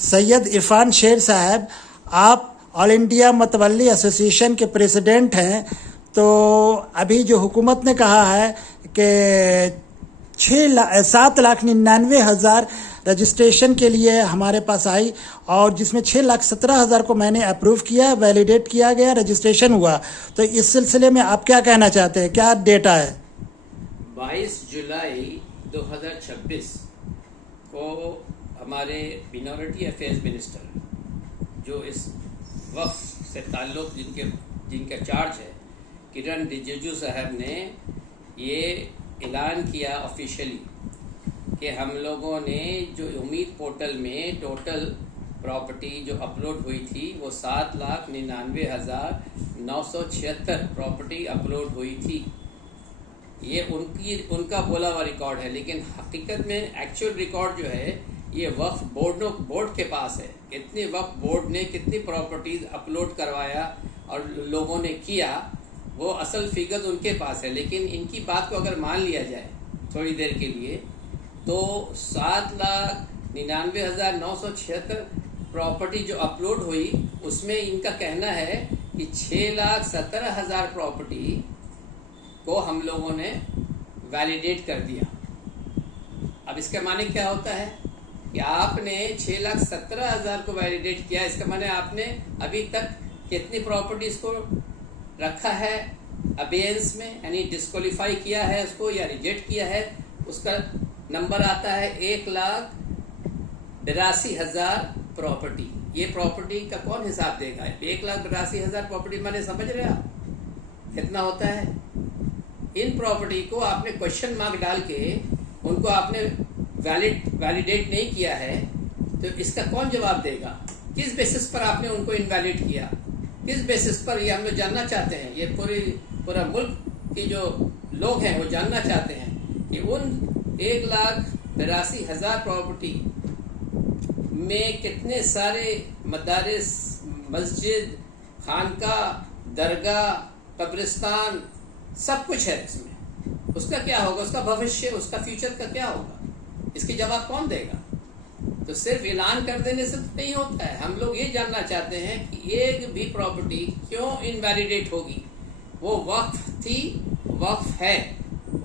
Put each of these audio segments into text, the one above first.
सैयद इरफान शेर साहब, आप ऑल इंडिया मतवल्ली एसोसिएशन के प्रेसिडेंट हैं, तो अभी जो हुकूमत ने कहा है कि 7,99,000 रजिस्ट्रेशन के लिए हमारे पास आई, और जिसमें 6,17,000 को मैंने अप्रूव किया, वैलिडेट किया गया, रजिस्ट्रेशन हुआ। तो इस सिलसिले में आप क्या कहना चाहते हैं, क्या डेटा है? 22 जुलाई 2026 को हमारे मिनॉरिटी अफेयर्स मिनिस्टर, जो इस वक्फ से ताल्लुक़ जिनका चार्ज है, किरण रिजिजू साहब ने ये ऐलान किया ऑफिशियली कि हम लोगों ने जो उम्मीद पोर्टल में टोटल प्रॉपर्टी जो अपलोड हुई थी वो 7,99,976 प्रॉपर्टी अपलोड हुई थी। ये उनका बोला हुआ रिकॉर्ड है, लेकिन हकीकत में एक्चुअल रिकॉर्ड जो है ये वक्फ बोर्ड के पास है। कितनी वक्फ बोर्ड ने कितनी प्रॉपर्टीज अपलोड करवाया और लोगों ने किया, वो असल फिगर्स उनके पास है। लेकिन इनकी बात को अगर मान लिया जाए थोड़ी देर के लिए, तो 7,99,976 प्रॉपर्टी जो अपलोड हुई, उसमें इनका कहना है कि 6,17,000 प्रॉपर्टी को हम लोगों ने वैलिडेट कर दिया। अब इसका माने क्या होता है कि आपने 6,17,000 को वैलिडेट किया, इसका माने आपने अभी तक कितनी प्रॉपर्टीज को रखा है अबेयंस में, यानी डिस्क्वालीफाई किया है उसको या रिजेक्ट किया है। उसका नंबर आता है 1,82,000 प्रॉपर्टी। ये प्रॉपर्टी का कौन हिसाब देगा? 1,82,000 प्रॉपर्टी माने समझ रहे आप कितना होता है? इन प्रॉपर्टी को आपने क्वेश्चन मार्क डाल के उनको आपने वैलिडेट नहीं किया है, तो इसका कौन जवाब देगा? किस बेसिस पर आपने उनको इनवैलिड किया? किस बेसिस पर? ये हम लोग जानना चाहते हैं। ये पूरा मुल्क के जो लोग हैं वो जानना चाहते हैं कि उन 1,82,000 प्रॉपर्टी में कितने सारे मदारिस, मस्जिद, खानका, दरगाह, कब्रिस्तान, सब कुछ है इसमें। उसका क्या होगा? उसका भविष्य, उसका फ्यूचर का क्या होगा? इसकी जवाब कौन देगा? तो सिर्फ ऐलान कर देने से तो नहीं होता है। हम लोग ये जानना चाहते हैं कि एक भी प्रॉपर्टी क्यों इनवैलिडेट होगी? वो वक्फ थी, वक्फ है,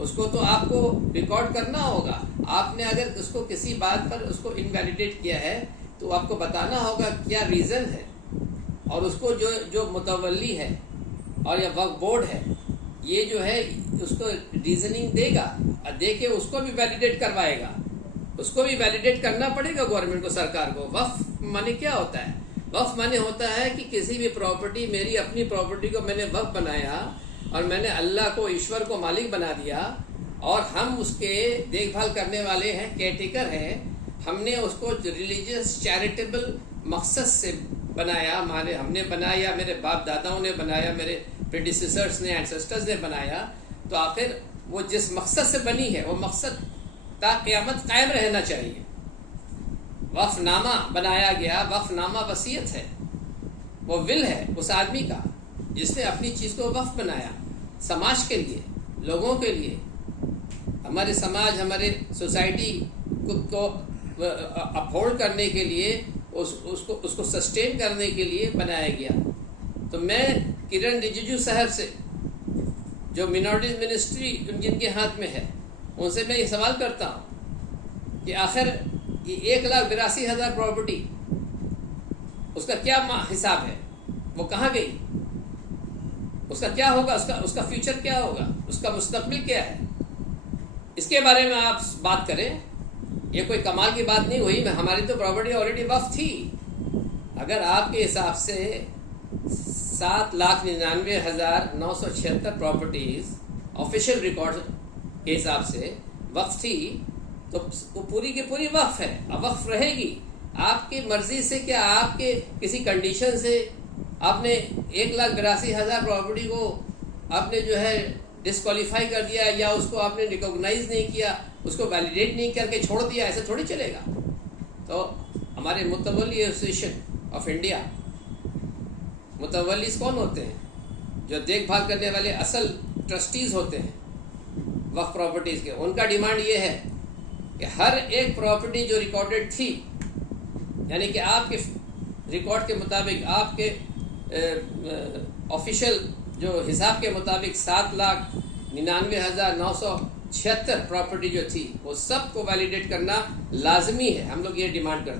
उसको तो आपको रिकॉर्ड करना होगा। आपने अगर उसको किसी बात पर उसको इनवैलिडेट किया है तो आपको बताना होगा क्या रीज़न है, और उसको जो मुतवल्ली है और या वक्फ बोर्ड है, ये जो है उसको रीजनिंग देगा, दे के उसको भी वैलिडेट करवाएगा। उसको भी वैलिडेट करना पड़ेगा गवर्नमेंट को, सरकार को। वक्फ माने क्या होता है? वक्फ माने होता है कि किसी भी प्रॉपर्टी, मेरी अपनी प्रॉपर्टी को मैंने वक्फ बनाया और मैंने अल्लाह को, ईश्वर को मालिक बना दिया, और हम उसके देखभाल करने वाले हैं, केयरटेकर हैं। हमने उसको रिलीजियस चैरिटेबल मकसद से बनाया, हमने बनाया, मेरे बाप दादाओं ने बनाया, मेरे प्रेडिसेसर्स ने, एंसेस्टर्स ने बनाया। तो आखिर वो जिस मकसद से बनी है वो मकसद ता क़यामत कायम रहना चाहिए। वक्फनामा बनाया गया, वक्फनामा वसीयत है, वो विल है उस आदमी का जिसने अपनी चीज़ को वक्फ बनाया, समाज के लिए, लोगों के लिए, हमारे समाज, हमारे सोसाइटी को अपहोल्ड करने के लिए, उसको सस्टेन करने के लिए बनाया गया। तो मैं किरण रिजिजू साहब से, जो मिनॉरिटीज मिनिस्ट्री जिनके हाथ में है, उनसे मैं ये सवाल करता हूँ कि आखिर ये 1,82,000 प्रॉपर्टी, उसका क्या हिसाब है? वो कहाँ गई? उसका क्या होगा? उसका फ्यूचर क्या होगा? उसका मुस्तकबिल क्या है? इसके बारे में आप बात करें। ये कोई कमाल की बात नहीं हुई। हमारी तो प्रॉपर्टी ऑलरेडी वक्फ थी। अगर आपके हिसाब से 7,99,976 प्रॉपर्टीज ऑफिशियल रिकॉर्ड के हिसाब से वक्फ थी, तो वो पूरी की पूरी वक्फ है, वक्फ रहेगी। आपकी मर्जी से, क्या आपके किसी कंडीशन से आपने 1,82,000 प्रॉपर्टी को आपने जो है डिस्क्वालीफाई कर दिया, या उसको आपने रिकॉग्नाइज नहीं किया, उसको वैलिडेट नहीं करके छोड़ दिया? ऐसे थोड़ी चलेगा। तो हमारे मुतवल्ली एसोसिएशन ऑफ इंडिया, मुतवल्लीस कौन होते हैं? जो देखभाल करने वाले असल ट्रस्टीज होते हैं वक्फ प्रॉपर्टीज के। उनका डिमांड ये है कि हर एक प्रॉपर्टी जो रिकॉर्डेड थी, یعنی کہ آپ کے ریکارڈ کے مطابق آپ کے آفیشیل جو حساب کے مطابق 7,99,976 پراپرٹی جو تھی وہ سب کو ویلیڈیٹ کرنا لازمی ہے. ہم لوگ یہ ڈیمانڈ کرتے ہیں.